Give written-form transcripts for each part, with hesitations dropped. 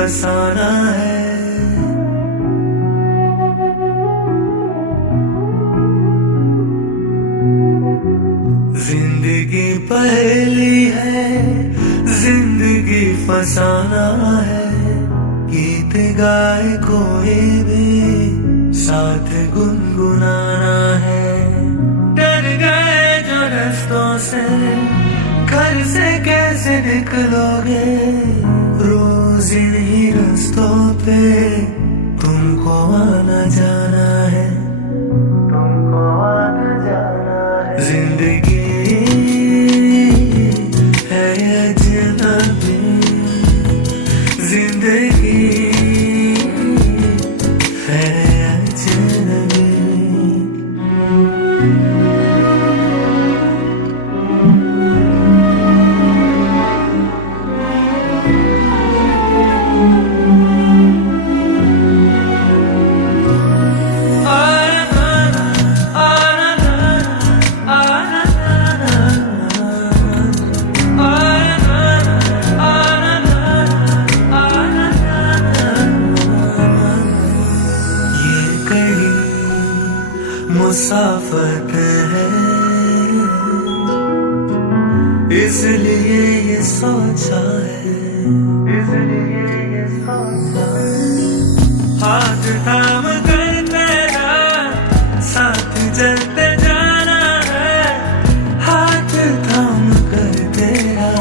फसाना है। जिंदगी पहेली है, जिंदगी फसाना है। गीत गाए कोई भी साथ गुनगुनाना है। डर गए जो रस्तों से, घर से कैसे निकलोगे? रोज इन्हीं रस्तों पे तुमको आना जाना है, तुमको आना जाना है। जिंदगी है अजनबी, जिंदगी है अजनबी। मुसाफत है, इसलिए ये सोचा है, इसलिए ये सोचा है। हाथ थाम कर तेरा साथ चलते जाना है, हाथ थाम कर तेरा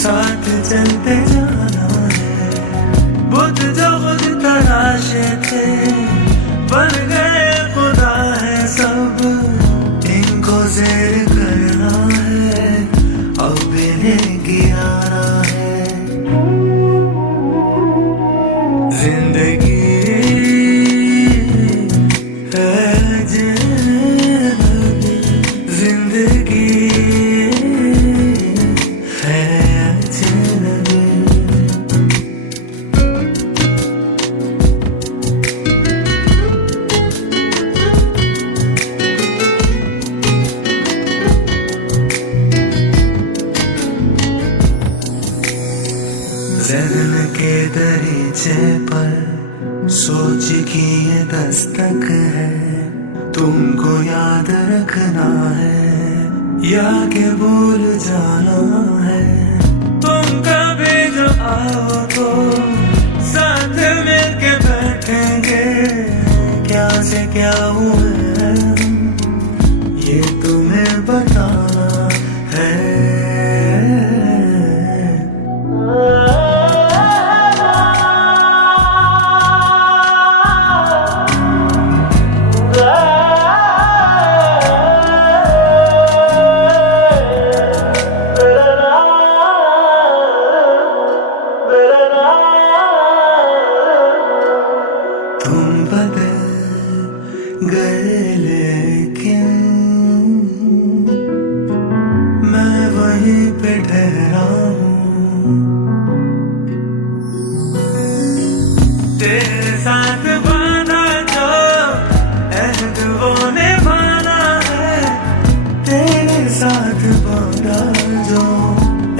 साथ चलते जाना है। बुद्ध जो खुद तराशे थे बन गए खुदा है सब, इनको ज़ेर करना है, अब इन्हें गिराना है। जिंदगी है अजनबी, जिंदगी है अजनबी। ज़हन के दरीचे पर सोच की ये दस्तक है, तुमको याद रखना है या के भूल जाना है। तुम कभी जो आओ तो साथ मिलके बैठेंगे, क्या से क्या हुए हैं ये तुम्हें बताना है। तुम बदल गए लेकिन मैं वहीं पे ठहरा हूँ। तेरे साथ बांधा जो अहद वो निभाना है, तेरे साथ बांधा जो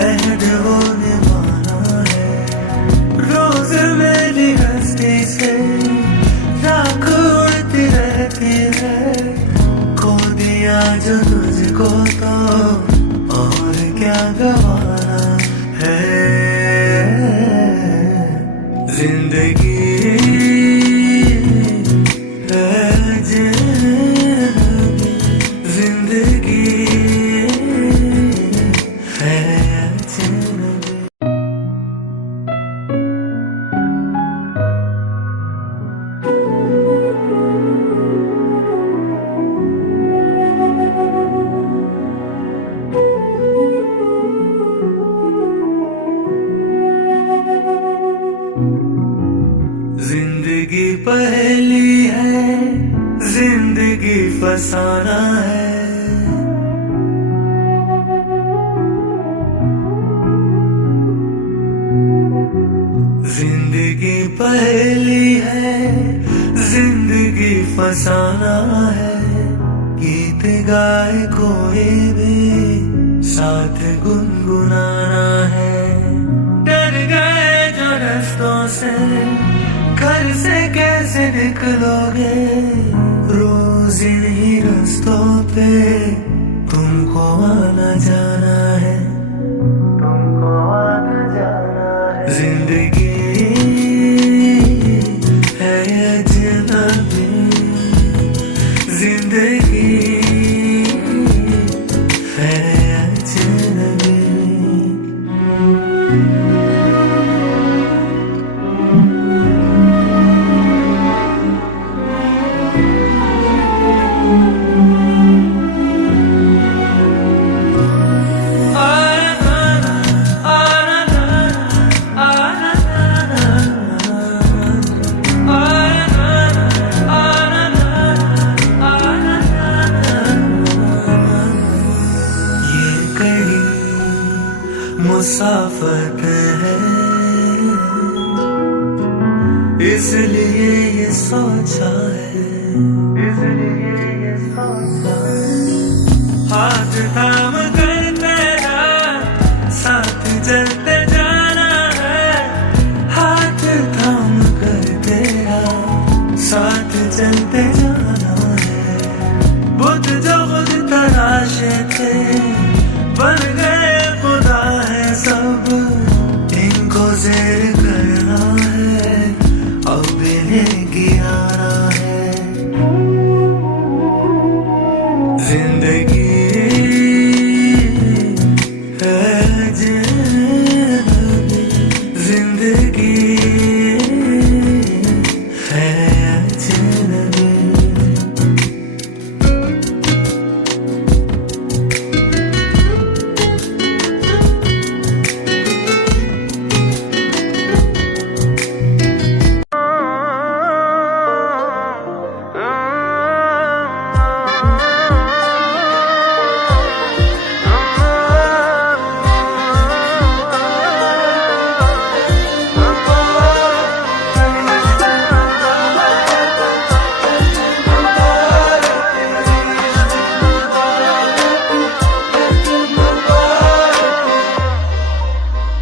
अहद वो निभाना है। रोज मेरी हस्ती से राख उड़ती रहती है, खो दिया जो तुझको तो और क्या गवाना है। जिंदगी है अजनबी, जिंदगी है अजनबी। जिंदगी पहेली है, जिंदगी फसाना है। जिंदगी पहेली है, जिंदगी फसाना है। गीत गाए कोई भी साथ गुनगुनाना है। डर गए जो रस्तों से घर से कैसे निकलोगे, रोज इन्हीं रास्तों पे तुमको आना जाना है, तुमको आना जाना है। जिंदगी है अजनबी, जिंदगी है अजनबी। मुसाफत है इसलिए ये सोचा है, इसलिए ये सोचा है। हाथ थाम कर तेरा साथ चलते जाना है, हाथ थाम कर तेरा साथ चलते जाना है। बुद्ध जो खुद तराशे थे बन गए खुदा है सब, इनको ज़ेर करना है, अब इन्हें गिराना है। जिंदगी है अजनबी, जिंदगी है अजनबी।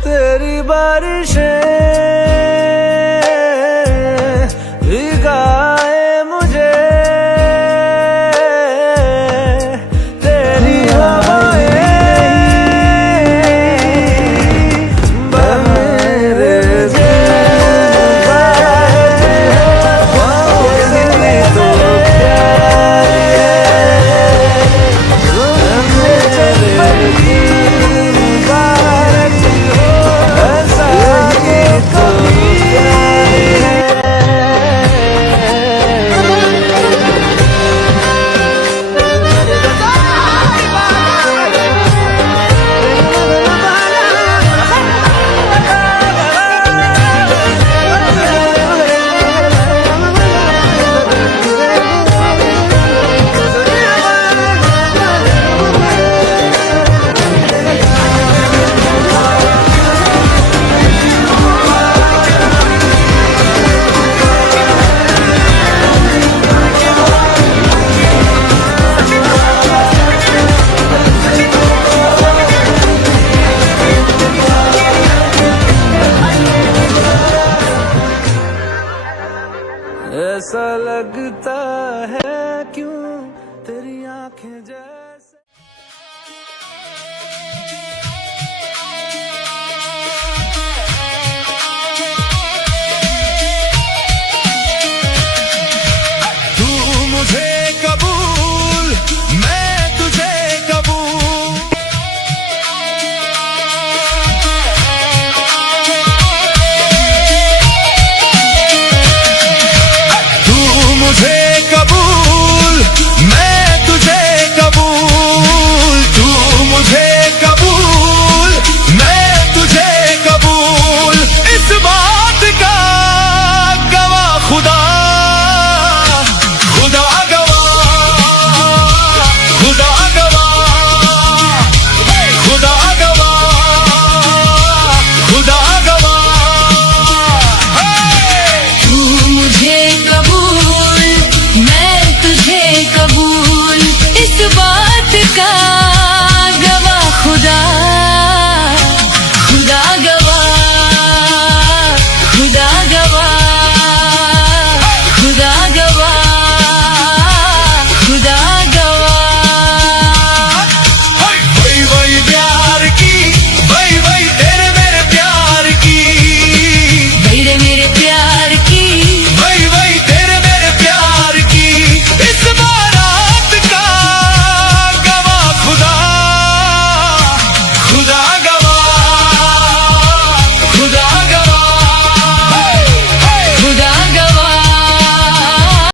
तेरी बारिशें भिगाए मुझे, तेरी हवाएं मेरे ऐसा लगता है क्यों तेरी आंखें